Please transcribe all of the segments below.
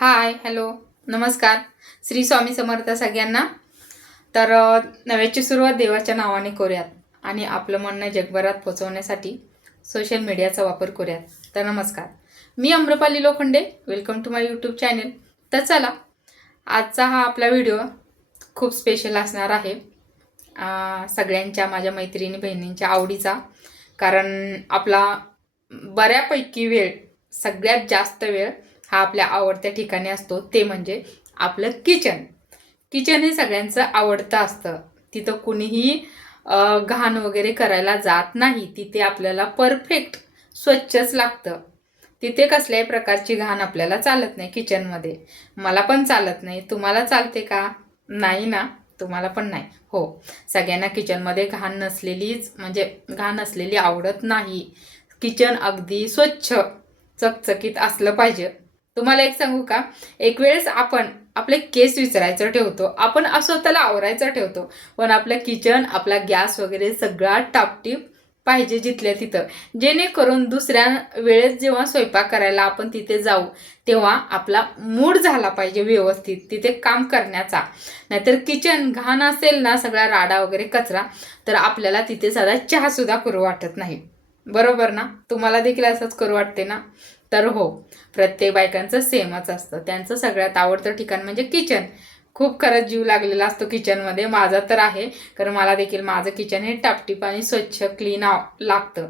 हाय, hello, नमस्कार. श्री स्वामी समर्थ सगळ्यांना. तर नव्याची सुरुवात देवाच्या नावाने करूयात आणि आपलं म्हणणं जगभरात पोहोचवण्यासाठी सोशल मीडियाचा वापर करूयात. तर नमस्कार, मी Amrapali Lokhande. Welcome to my YouTube channel. तर चला, आजचा हा आपला व्हिडिओ खूप स्पेशल असणार आहे. सगळ्यांच्या, माझ्या मैत्रिणी बहिणींच्या आवडीचा. कारण आपला बऱ्यापैकी वेळ, सगळ्यात जास्त वेळ हा आपल्या आवडत्या ठिकाणी असतो, ते म्हणजे आपलं किचन. किचन हे सगळ्यांचं आवडतं असतं. तिथं कुणीही घाण वगैरे करायला जात नाही. तिथे आपल्याला परफेक्ट स्वच्छच लागतं. तिथे कसल्याही प्रकारची घाण आपल्याला चालत नाही किचनमध्ये. मला पण चालत नाही. तुम्हाला चालते का? नाही ना, तुम्हाला पण नाही. हो, सगळ्यांना किचनमध्ये घाण नसलेलीच, म्हणजे घाण असलेली आवडत नाही. किचन अगदी स्वच्छ चकचकीत असलं पाहिजे. तुम्हाला एक सांगू का, एक वेळेस आपण आपले केस विचारायचं ठेवतो, आपण स्वतःला आवरायचं ठेवतो, पण आपलं किचन, आपला गॅस वगैरे सगळा टापटीप पाहिजे जिथल्या तिथं, जेणेकरून दुसऱ्या वेळेस जेव्हा स्वयंपाक करायला आपण तिथे जाऊ तेव्हा आपला मूड झाला पाहिजे व्यवस्थित तिथे काम करण्याचा. नाहीतर किचन घाण असेल ना, सगळा राडा वगैरे कचरा, तर आपल्याला तिथे साधा चहा सुद्धा करू वाटत नाही. बरोबर ना? तुम्हाला देखील असंच करू वाटते ना? तर हो, प्रत्येक बायकांचं सेमच असतं. त्यांचं सगळ्यात आवडतं ठिकाण म्हणजे किचन. खूप खरंच जीव लागलेला असतो किचनमध्ये. माझा तर आहे, कारण मला देखील माझं किचन हे टापटीप आणि स्वच्छ क्लीन लागतं.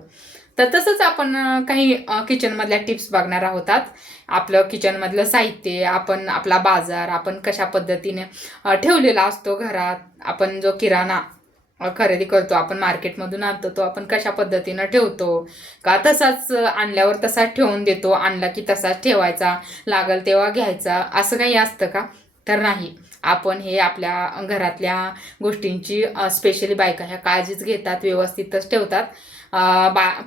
तर तसंच आपण काही किचनमधल्या टिप्स बघणार आहोत आज. आपलं किचनमधलं साहित्य, आपण आपला बाजार आपण कशा पद्धतीने ठेवलेला असतो घरात. आपण जो किराणा खरेदी करतो, आपण मार्केटमधून आणतो, तो आपण कशा पद्धतीनं ठेवतो, का तसाच आणल्यावर तसाच ठेवून देतो, आणला की तसाच ठेवायचा, लागल तेव्हा घ्यायचा, असं काही असतं का? तर नाही. आपण हे आपल्या घरातल्या गोष्टींची स्पेशली बायका ह्या काळजीच घेतात, व्यवस्थितच ठेवतात.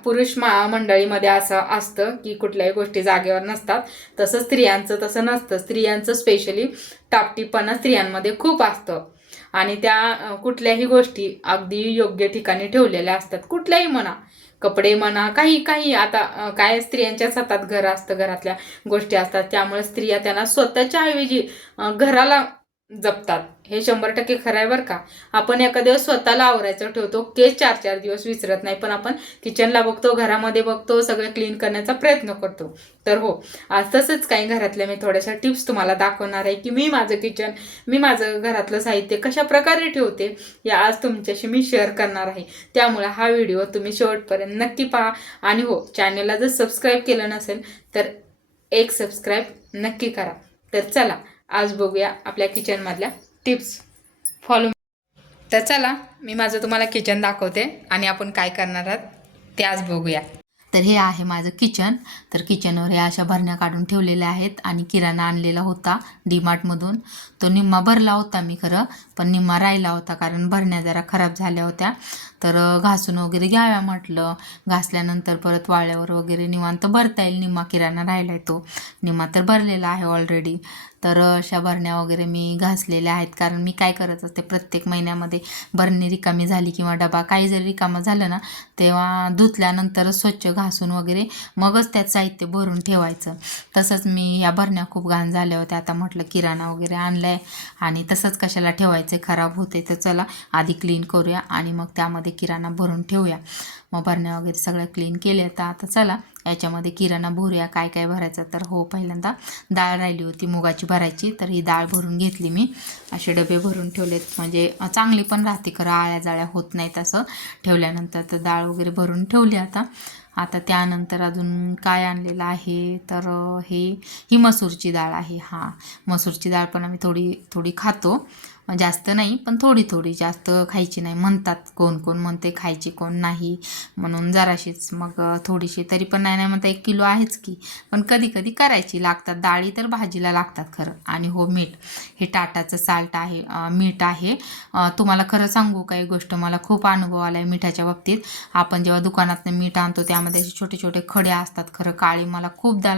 पुरुष मंडळीमध्ये असं असतं की कुठल्याही गोष्टी जागेवर नसतात. तसं स्त्रियांचं तसं नसतं. स्त्रियांचं स्पेशली टापटीपणा स्त्रियांमध्ये खूप असतं आणि त्या कुठल्याही गोष्टी अगदी योग्य ठिकाणी ठेवलेल्या असतात. कुठल्याही म्हणा, कपडे म्हणा, काही काही. आता काय, स्त्रियांच्याच हातात घर असतं, घरातल्या गोष्टी असतात, त्यामुळे स्त्रिया त्यांना स्वतःच्या ऐवजी घराला जपतात. हे 100% खरं आहे बरं का. आपण एखाद्या दिवस स्वतःला आवरायचं ठेवतो, केस 4-4 दिवस विसरत नाही, पण आपण किचनला बघतो, घरामध्ये बघतो, सगळं क्लीन करण्याचा प्रयत्न करतो. तर हो, आज तसंच काही घरातल्या मी थोड्याशा टिप्स तुम्हाला दाखवणार आहे की मी माझं किचन, मी माझं घरातलं साहित्य कशा प्रकारे ठेवते, या आज तुमच्याशी मी शेअर करणार आहे. त्यामुळे हा व्हिडिओ तुम्ही शेवटपर्यंत नक्की पहा. आणि हो, चॅनलला जर सबस्क्राईब केलं नसेल तर एक सबस्क्राईब नक्की करा. तर चला, आज बघूया आपल्या किचनमधल्या टिप्स. फॉलो. तर चला, मी माझं तुम्हाला किचन दाखवते आणि आपण काय करणार आहात ते आज बघूया. तर हे आहे माझं किचन. तर किचनवर हे अशा भरण्या काढून ठेवलेल्या आहेत आणि किराणा आणलेला होता डीमार्टमधून. तो निम्मा भरला होता मी खरं, पण निम्मा राहिला होता कारण भरण्या जरा खराब झाल्या होत्या. तर घासून वगैरे घ्याव्या म्हटलं. घासल्यानंतर परत वाळल्यावर वगैरे निवांत भरता येईल. निम्मा किराणा राहिला आहे, तो निम्मा तर भरलेला आहे ऑलरेडी. तर अशा भरण्या वगैरे मी घासलेल्या आहेत, कारण मी काय करत असते, प्रत्येक महिन्यामध्ये भरणी रिकामी झाली किंवा डबा काही जरी रिकामं झालं ना, तेव्हा धुतल्यानंतरच स्वच्छ घासून वगैरे मगच त्यात साहित्य भरून ठेवायचं. तसंच मी या भरण्या खूप घाण झाल्या होत्या. आता म्हटलं किराणा वगैरे आणला आहे आणि तसंच कशाला ठेवायचं, खराब होते, तर चला आधी क्लीन करूया आणि मग त्यामध्ये किराणा भरून ठेवूया. मग भरण्या वगैरे सगळ्या क्लीन केल्या. तर आता चला याच्यामध्ये किराणा भरूया. काय काय भरायचं, तर हो, पहिल्यांदा डाळ राहिली होती मुगाची भरायची, तर ही डाळ भरून घेतली मी. असे डबे भरून ठेवलेत, म्हणजे चांगली पण राहते खरं, आळ्या जाळ्या होत नाहीत असं ठेवल्यानंतर. तर डाळ वगैरे भरून ठेवली. आता त्यानंतर अजून काय आणलेलं आहे, तर ही मसूरची डाळ आहे. हां, मसूरची डाळ पण आम्ही थोडी थोडी खातो, जास्त नाही, पण थोडी थोडी, जास्त खायची नाही म्हणतात. कोण कोण म्हणते खायची, कोण नाही, म्हणून जराशीच. मग थोडीशी तरी पण नाही म्हणता 1 किलो आहेच की, पण कधी कधी करायची लागतात. डाळी तर भाजीला लागतात खरं. आणि हो, मीठ, हे टाटाचं साल्ट आहे, मीठ आहे. तुम्हाला खरं सांगू काही गोष्ट, मला खूप अनुभव आला आहे मिठाच्या बाबतीत. आपण जेव्हा दुकानातनं मीठ आणतो त्यामध्ये असे छोटे छोटे खडे असतात खरं, काळी. मला खूपदा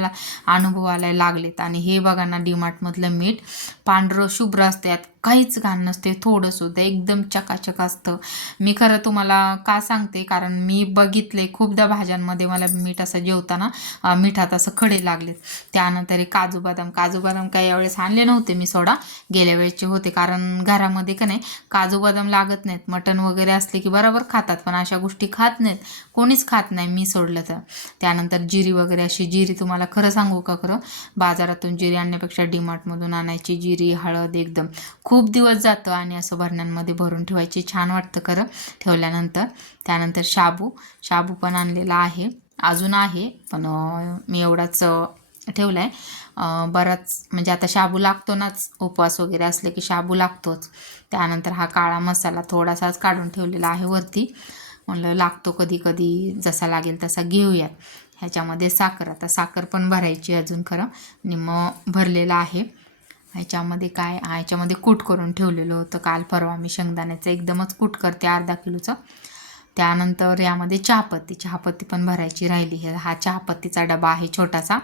अनुभव आलाय लागलेत. आणि हे बघा ना, डीमार्टमधलं मीठ पांढरं शुभ्र असतं, यात काहीच काहीच घाण नसते, थोडंसुद्धा एकदम चकाचक असतं. मी खरं तुम्हाला का सांगते, कारण मी बघितले खूपदा भाज्यांमध्ये मला मीठ असं जेवताना मिठात असं खडे लागले. त्यानंतर हे काजू बदाम काही यावेळेस आणले नव्हते मी, सोडा गेल्या वेळेसचे होते, कारण घरामध्ये का नाही काजू बदाम लागत नाहीत. मटण वगैरे असले की बरोबर खातात, पण अशा गोष्टी खात नाहीत, कोणीच खात नाही मी सोडलं तर. त्यानंतर जिरी वगैरे, अशी जिरी तुम्हाला खरं सांगू का, खरं बाजारातून जिरी आणण्यापेक्षा डीमार्टमधून आणायची जिरी, हळद एकदम खूप दिवस जातं आणि असं भरण्यांमध्ये भरून ठेवायची, छान वाटतं खरं ठेवल्यानंतर. त्यानंतर शाबू पण आणलेला आहे, अजून आहे, पण मी एवढाच ठेवला आहे. बराच म्हणजे आता शाबू लागतो नाच, उपवास वगैरे असले की शाबू लागतोच. त्यानंतर हा काळा मसाला थोडासाच काढून ठेवलेला आहे वरती, म्हणलं लागतो कधी कधी, जसा लागेल तसा घेऊयात. ह्याच्यामध्ये साखर, आता साखर पण भरायची अजून, खरं निम्मं भरलेलं आहे. ह्याच्यामध्ये काय, ह्याच्यामध्ये कूट करून ठेवलेलं होतं काल परवा मी, शेंगदाण्याचं एकदमच कूट करते अर्धा किलोचं. त्यानंतर यामध्ये चहापत्ती पण भरायची राहिली. हा चहापत्तीचा डबा आहे छोटासा,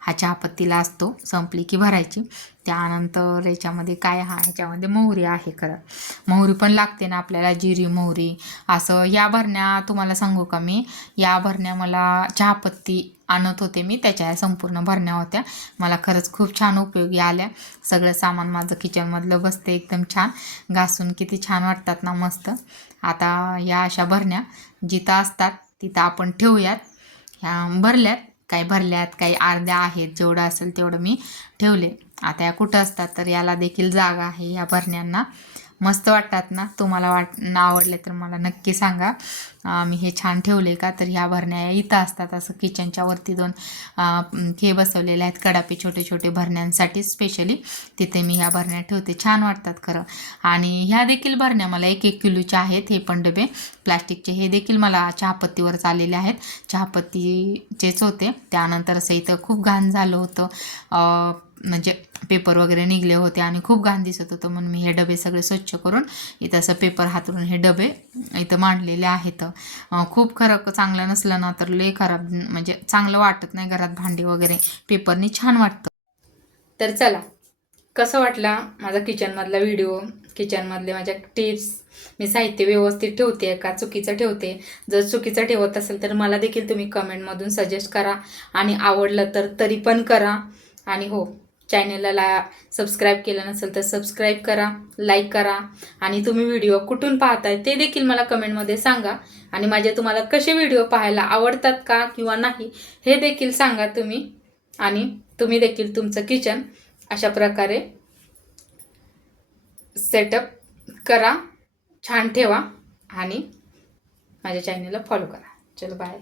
हा चहापत्तीला असतो, संपली की भरायची. त्यानंतर याच्यामध्ये काय, ह्याच्यामध्ये मोहरी आहे, खरं मोहरी पण लागते ना आपल्याला, जिरी मोहरी असं. या भरण्या तुम्हाला सांगू का, मी या भरण्या मला चहापत्ती आणत होते मी, त्याच्या संपूर्ण भरण्या होत्या, मला खरंच खूप छान उपयोगी आल्या. सगळं सामान माझं किचनमधलं बसते एकदम छान, घासून किती छान वाटतात ना, मस्त. आता या अशा भरण्या जिथं असतात तिथं आपण ठेवूयात. ह्या भरल्यात काही अर्ध्या आहेत, जेवढं असेल तेवढं मी ठेवले. आता या कुठं असतात, तर याला देखील जागा आहे या भरण्यांना. मस्त वाटतात ना, तुम्हाला आवडले तर मला नक्की सांगा. मी हे छान ठेवले का, तर ह्या भरण्या इथं असतात, असं किचनच्या वरती 2 हे बसवलेले आहेत कडापे, छोटे छोटे भरण्यांसाठी स्पेशली, तिथे मी ह्या भरण्या ठेवते, छान वाटतात खरं. आणि ह्या देखील भरण्या मला 1-1 किलोच्या आहेत, हे पण डबे प्लास्टिकचे, हे देखील मला चहापत्तीवर चाललेले आहेत, चहापत्तीचेच होते. त्यानंतर असं इथं खूप घाण झालं होतं, म्हणजे पेपर वगैरे निघले होते आणि खूप घाण दिसत होतं, म्हणून मी हे डबे सगळे स्वच्छ करून इथं असं पेपर हातरून हे डबे इथं मांडलेले आहेत. खूप खरं चांगलं नसलं ना तर लय खराब, म्हणजे चांगलं वाटत नाही घरात भांडी वगैरे, पेपरनी छान वाटतं. तर चला, कसं वाटला माझा किचनमधला व्हिडिओ, किचनमधले माझ्या टिप्स, मी साहित्य व्यवस्थित ठेवते का चुकीचं ठेवते? जर चुकीचं ठेवत असेल तर मला देखील तुम्ही कमेंटमधून सजेस्ट करा, आणि आवडलं तर तरी पण करा. आणि हो, चॅनलला सबस्क्राईब केलं नसेल तर सबस्क्राईब करा, लाईक करा, आणि तुम्ही व्हिडिओ कुठून पाहताय ते देखील मला कमेंटमध्ये सांगा. आणि माझे तुम्हाला कसे व्हिडिओ पाहायला आवडतात का किंवा नाही हे देखील सांगा तुम्ही. आणि तुम्ही देखील तुमचं किचन अशा प्रकारे सेटअप करा, छान ठेवा, आणि माझ्या चॅनलला फॉलो करा. चलो बाय.